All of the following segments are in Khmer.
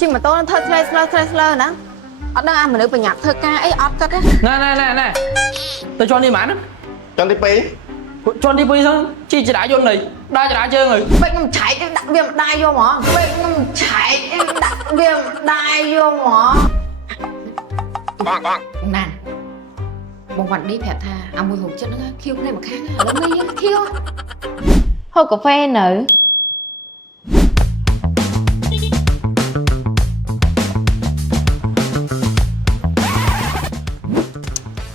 ជិះម៉ូតូធ្វើស្លេស្លើណាអត់ដឹងអាមនុស្សប្រញាប់ធ្វើការអីអត់គិតទេណែទៅជន់នេះហ្មងចន់ទី2ជន់ទី2ហ្នឹងជីចរាយន្តនេះដើរចរាជើងហើយពេកខ្ញុំឆែកដាក់វាម្ដាយយកហ្មងពេកខ្ញុំឆែកដាក់វាម្ដាយយកហ្មងណានបងវ៉ាន់ឌីប្រាប់ថាអាមួយហូបចិត្តហ្នឹងខៀវភ្នែកម្ខាងឥឡូវនេះយើងខៀវហូបកាហ្វេនៅ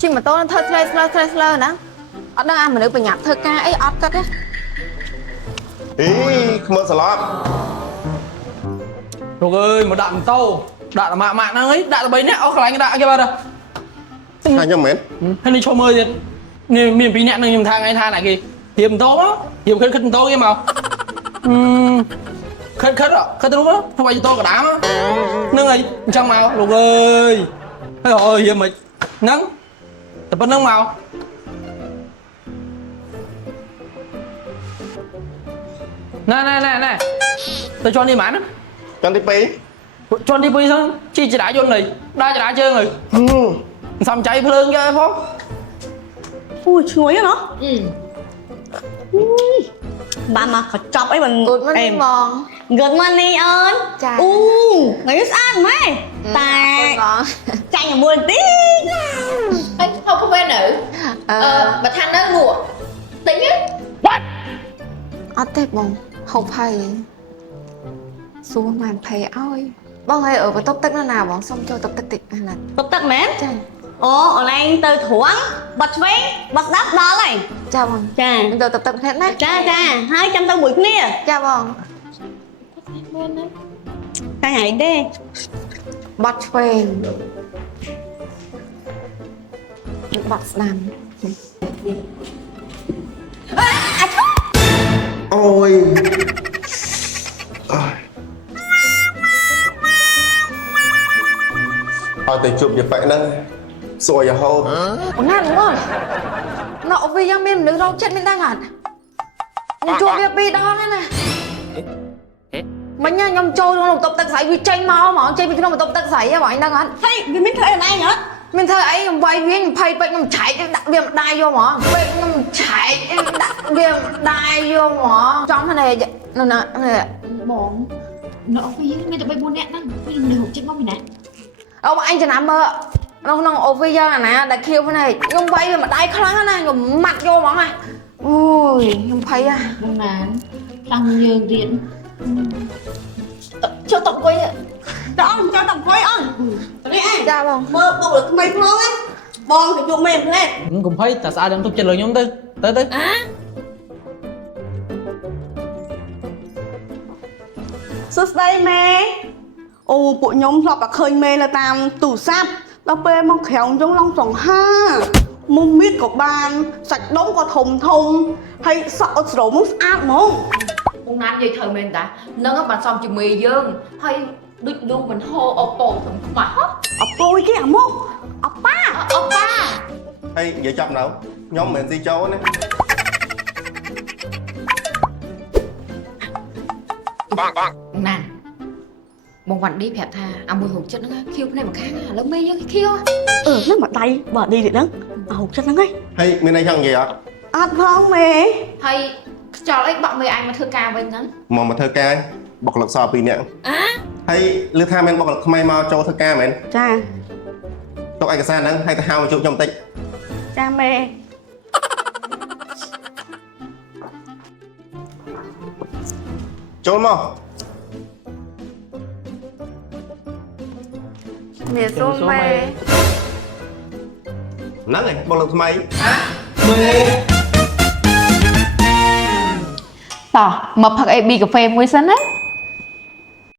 ជិះម៉ូតូធ្វើស្លេស្លើណាអត់ដឹងអាមនុស្សប្រញាប់ធ្វើការអីអត់គិតទេអីខ្មើសឡប់លោកអើយមកដាក់ម៉ូតូដាក់ម៉ាក់ហ្នឹងអីដាក់3នាក់អស់កន្លែងដាក់គេបាត់ខ្ញុំមែនហើយនេះឈប់មើលទៀតនេះមាន2នាក់នឹងខ្ញុំថាថ្ងៃថាណាគេរៀបម៉ូតូមករៀបខិតម៉ូតូគេមកខិតទៅមកធ្វើឲ្យម៉ូតូកដាមហ្នឹងហើយអញ្ចឹងមកលោកអើយហើយអើយរៀបមិនហ្នឹងតែប៉ុណ្្នឹងមកណែទៅជន់នេះហ្មងចន់ទី2ជន់ទី2ហ្នឹងជីចរាយន្តនេះដើរចរាជើងហើយសំចៃភ្លើងគេផងអូឈ្ងុយហ៎បានមកក៏ចប់អីបង Good morning បង Good morning អូនចាអូថ្ងៃនេះស្អាតម៉ែតែចាញ់មួយបន្តិចហើយហូបកាហ្វេនៅបើថានៅលក់ទិញទេ What អត់ទេបងហូបហើយសួរម៉ែភ័យឲ្យបងហើយបន្ទប់ទឹកនៅណាបងសុំចូលបន្ទប់ទឹកតិចណាបន្ទប់ទឹកមែនចាអូអនឡាញទៅទ្រាំបាត់ឆ្វេងបាត់ស្ដាប់ដល់ហើយចាបងចាទៅបន្ទប់ទឹកនេះណាចាហើយចាំទៅមួយគ្នាចាបងកាញ់ឯងទេបាត់ឆ្វេងបាត់ស្ដាំអូយឲ្យទៅជប់យាប៉ែហ្នឹងសួររហូតបងណាបងណោវាយ៉ាងមានមនុស្សរងចិត្តមានដឹងអត់ខ្ញុំជួបវា2ដងហើយណាមិញខ្ញុំចូលក្នុងបន្ទប់ទឹកស្រីវាចេញមកហ្មងចេញពីក្នុងបន្ទប់ទឹកស្រីហ៎បងអញដឹងអត់ហើយវាមានធ្វើអីណៃអត់មានធ្វើអីខ្ញុំវាយវា20ពេកខ្ញុំឆែកដាក់វាម្ដាយយកហ្មងពេកខ្ញុំឆែកដាក់វាម្ដាយយកហ្មងចំហ្នឹងណាបងនៅអស់វាមានតែ3 4នាក់ហ្នឹងវានៅហូបចិត្តមកពីណាអូអញចំណាំមើលក្នុងអូហ្វីយើងអាណាដែលខៀវភ្នែកខ្ញុំវាយវាម្ដាយខ្លាំងណាខ្ញុំម៉ាត់យកហ្មងណាអូយខ្ញុំភ័យហ่ะបងណានខ្លាំងយើងរៀនចូលតអង្គុយតើអង្គចូលតអង្គុយអង្គនេះឯងចាបងមើលបុកលើថ្មីផងណាបងទៅយកមេផ្លែកុំភ័យតែស្អាតខ្ញុំទុកចិត្តលើខ្ញុំទៅសួស្ដីមេអូពួកខ្ញុំធ្លាប់តែឃើញមេនៅតាមទូរស័ព្ទដល់ពេលមកក្រៅអញ្ចឹងឡងសង្ហាមុំមៀតក៏បានសាច់ដុំក៏ធំហើយសក់អត់ស្រោមស្អាតហ្មងបងណាននិយាយត្រូវមែនតានឹងបានសំជាមួយយើងហើយដូចលូមិនហោអពងខ្ញុំខ្មាស់អពុយគេអាមុខអប៉ាហើយនិយាយចាប់នៅខ្ញុំមិនមែនស៊ីចូលណាបងណានបងវ៉ាន់ឌីប្រាប់ថាអាមួយហូបចិត្តហ្នឹងខៀវភ្នែកម្ខាងឥឡូវមេយើងខៀវហ្នឹងមកដៃបើឌីទៀតហ្នឹងហូបចិត្តហ្នឹងហើយមានអីចង់និយាយអត់ផងមេហើយខ្យល់អីបាក់មេអញមកធ្វើការវិញហ្នឹងមកធ្វើការបុគ្គលិកស2នាក់ហើយលើថាមានបុគ្គលិកថ្មីមកចូលធ្វើការមែនចាទុកឯកសារហ្នឹងឲ្យទៅហៅមកជួបខ្ញុំបន្តិចចាមេចូលមកមានសូមមេហ្នឹងឯងបុគ្គលិកថ្មីមេតោះមកផឹក AB កាហ្វេមួយសិនណា